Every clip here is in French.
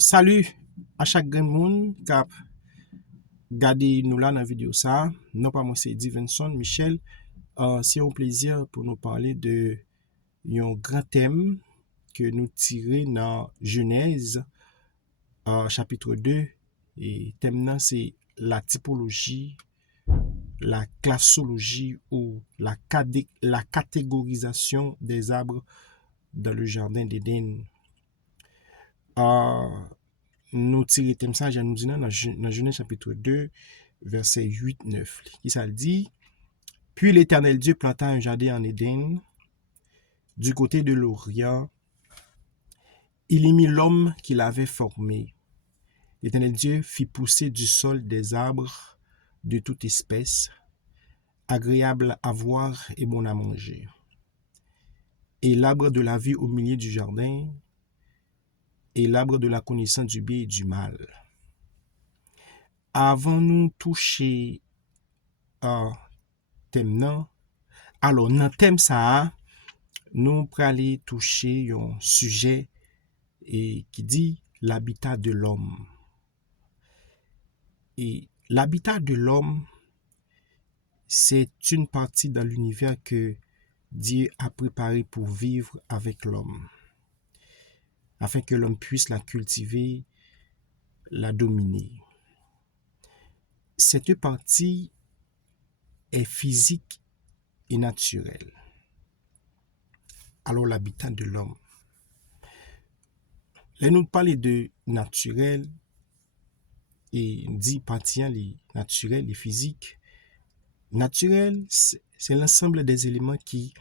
Salut à chaque grand monde qui a regardé nous là dans la vidéo ça. Non pas moi c'est Divinson Michel. C'est un plaisir pour nous parler de un grand thème que nous tirons dans Genèse chapitre 2 et thème là c'est la typologie, la classologie ou la catégorisation des arbres dans le jardin d'Éden. Euh, Nous tirons thème ça, nous dit dans Genèse chapitre 2, verset 8-9. Qui ça le dit? Puis l'Éternel Dieu planta un jardin en Éden, du côté de l'Orient. Il y mit l'homme qu'il avait formé. L'Éternel Dieu fit pousser du sol des arbres de toute espèce, agréables à voir et bon à manger. Et l'arbre de la vie au milieu du jardin, et l'arbre de la connaissance du bien et du mal. Avant nous toucher à thème nan, alors dans thème ça, nous pour aller toucher un sujet et qui dit l'habitat de l'homme. Et l'habitat de l'homme, c'est une partie dans l'univers que Dieu a préparé pour vivre avec l'homme, afin que l'homme puisse la cultiver, la dominer. Cette partie est physique et naturelle. Alors l'habitat de l'homme. Là, nous parlons de naturel et dit partie les naturels, les physiques. Naturel, c'est l'ensemble des éléments qui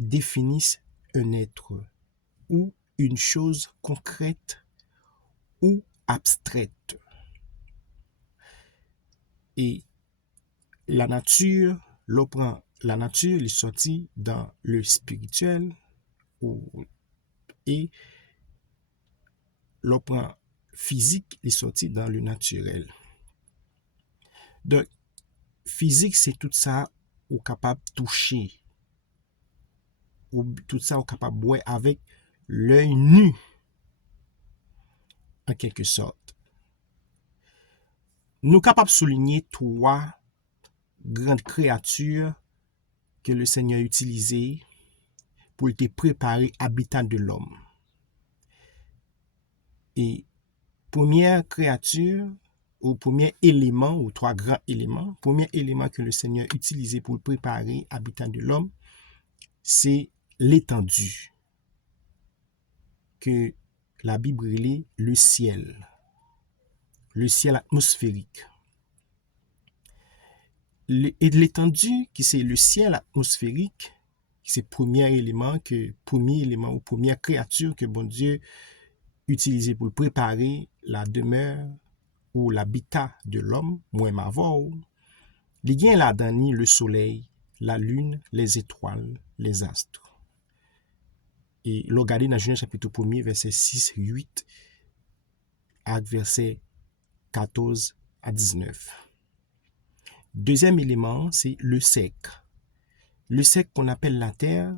définissent un être ou une chose concrète ou abstraite. Et la nature, la nature est sortie dans le spirituel et l'opéra physique est sorti dans le naturel. Donc, physique, c'est tout ça ou capable de toucher, ou tout ça ou capable de voir avec l'œil nu, en quelque sorte. Nous sommes capables de souligner trois grandes créatures que le Seigneur a utilisées pour te préparer habitat de l'homme. Et première créature, ou premier élément, ou trois grands éléments, premier élément que le Seigneur a utilisé pour préparer habitat de l'homme, c'est l'étendue que la Bible est le ciel atmosphérique. Et l'étendue, qui c'est le ciel atmosphérique, c'est le premier élément ou première créature que bon Dieu utilisé pour préparer la demeure ou l'habitat de l'homme, moins mavor. Il y a là-dedans le soleil, la lune, les étoiles, les astres. Et regardez dans Genèse chapitre 1er, verset 6, 8, à verset 14 à 19. Deuxième élément, c'est le sec. Le sec qu'on appelle la terre,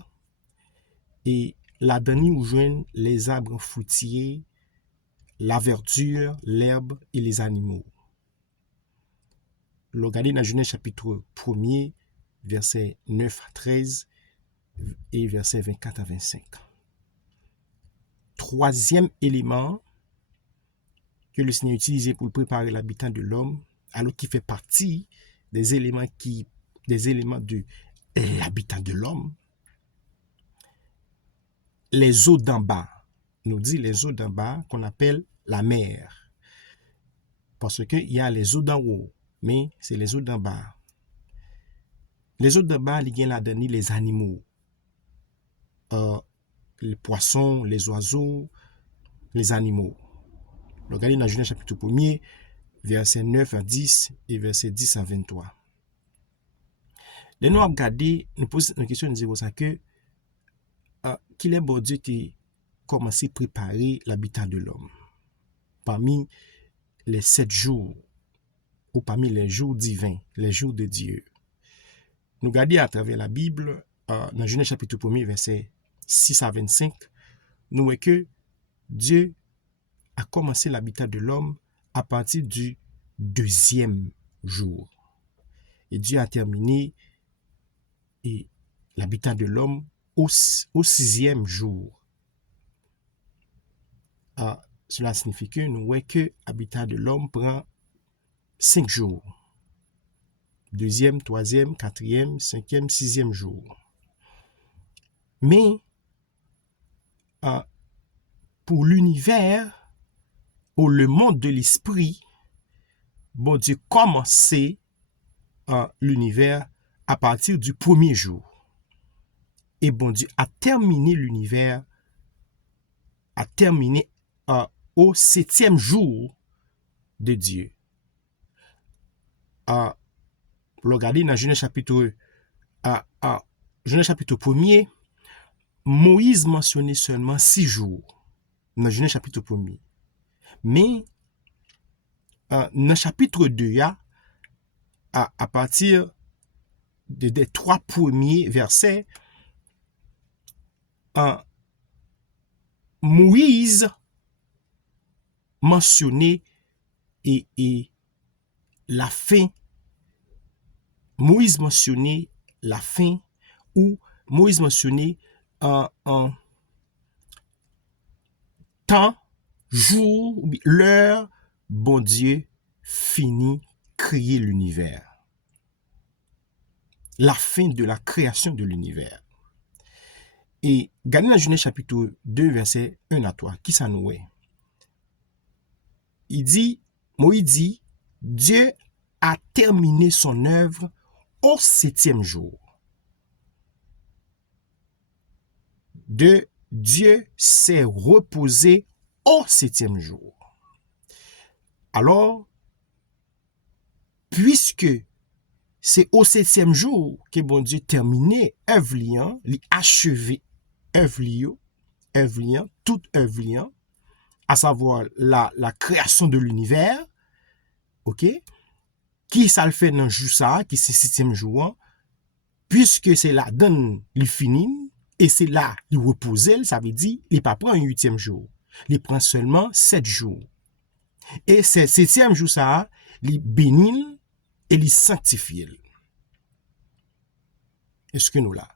et là-dedans où joignent les arbres fruitiers, la verdure, l'herbe et les animaux. Regardez dans Genèse chapitre 1er, verset 9 à 13 et verset 24 à 25. Troisième élément que le Seigneur a utilisé pour préparer l'habitat de l'homme, alors qu'il fait partie des éléments de l'habitat de l'homme, les eaux d'en bas. Nous dit les eaux d'en bas qu'on appelle la mer. Parce qu'il y a les eaux d'en haut, mais c'est les eaux d'en bas. Les eaux d'en bas, il y a là-dedans les animaux. Les poissons, les oiseaux, les animaux. Regardez dans Genèse chapitre 1er, verset 9 à 10 et verset 10 à 23. Les nous regarder, nous posons une question, nous disons ça que qu'il est bon Dieu qui commencé à préparer l'habitat de l'homme. Parmi les 7 jours, ou parmi les jours divins, les jours de Dieu. Nous regardons à travers la Bible, dans Genèse chapitre 1er, verset 6 à 25, nous voyons que Dieu a commencé l'habitat de l'homme à partir du 2e jour. Et Dieu a terminé l'habitat de l'homme au 6e jour. Cela signifie que nous voyons que l'habitat de l'homme prend 5 jours. 2e, 3e, 4e, 5e, 6e jour. Mais pour l'univers, ou le monde de l'esprit, bon Dieu commençait l'univers à partir du 1er jour. Et bon Dieu a terminé l'univers, a terminé au 7e jour de Dieu. Regardez dans Genèse chapitre 1er, Moïse mentionnait seulement 6 jours dans Genèse chapitre 1er. Mais dans chapitre 2, à partir des 3 premiers versets, Moïse mentionnait la fin. Moïse mentionnait la fin, ou Moïse mentionnait un temps, jour, l'heure, bon Dieu finit créer l'univers. La fin de la création de l'univers. Et regardez dans Genèse chapitre 2, verset 1 à 3, qui ça nous est? Moïse dit, Dieu a terminé son œuvre au 7e jour. Dieu s'est reposé au 7e jour. Alors, puisque c'est au 7e jour que bon Dieu terminé œuvre liant, il achevé œuvre toute œuvre liant, à savoir la création de l'univers, ok? Qui ça le fait dans le jour ça, qui c'est 7e jour, puisque c'est là donne il finit, et c'est là il repose, ça veut dire il pas prend un 8e jour, il prend seulement 7 jours. Et c'est 7e jour ça, il bénit et il sanctifie. Est-ce que nous là?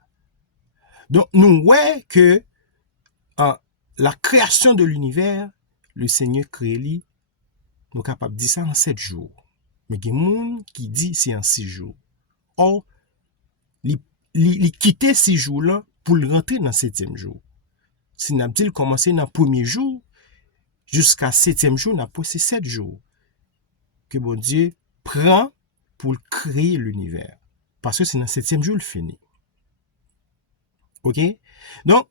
Donc nous voyons que la création de l'univers, le Seigneur crée, nous sommes capables de dire ça en 7 jours. Mais il y a des gens qui disent c'est en 6 jours. Or, il quitte 6 jours-là pour rentrer dans le 7e jour. Si nous avons commencé dans le 1er jour, jusqu'à 7e jour, nous avons passé 7 jours. Que bon Dieu prend pour créer l'univers. Parce que c'est dans le 7e jour, il finit. Ok? Donc,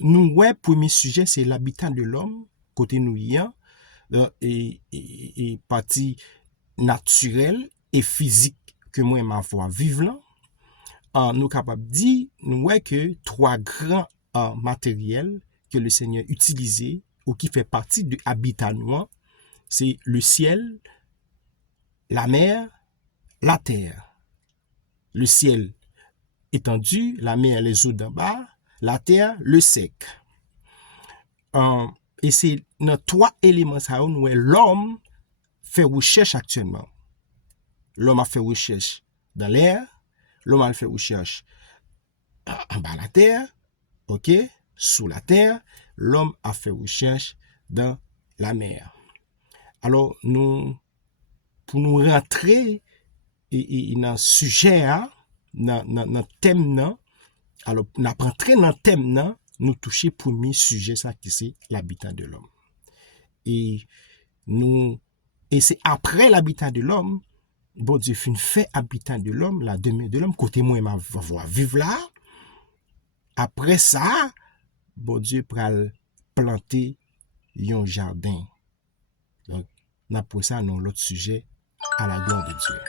nous, premier sujet, c'est l'habitat de l'homme, côté nous y a, et partie naturelle et physique que moi ma voix vive là. Nous capables de dire, nous voyons que 3 grands matériels que le Seigneur utilisait ou qui fait partie de l'habitat noir, c'est le ciel, la mer, la terre. Le ciel étendu, la mer, les eaux d'en bas, la terre, le sec. Et c'est dans 3 éléments ça où l'homme fait recherche actuellement. L'homme a fait recherche dans l'air, l'homme a fait recherche en bas de la terre, ok, sous la terre, l'homme a fait recherche dans la mer. Alors, pour nous rentrer dans le sujet, dans le thème, alors, nous rentrer dans le thème, nous toucher le premier sujet, ça qui c'est l'habitat de l'homme. Et c'est après l'habitat de l'homme, bon Dieu fait habitat de l'homme, la demeure de l'homme, côté moi, ma voix vivre là. Après ça, bon Dieu pral planter un jardin. Donc, pour ça, nous l'autre sujet, à la gloire de Dieu.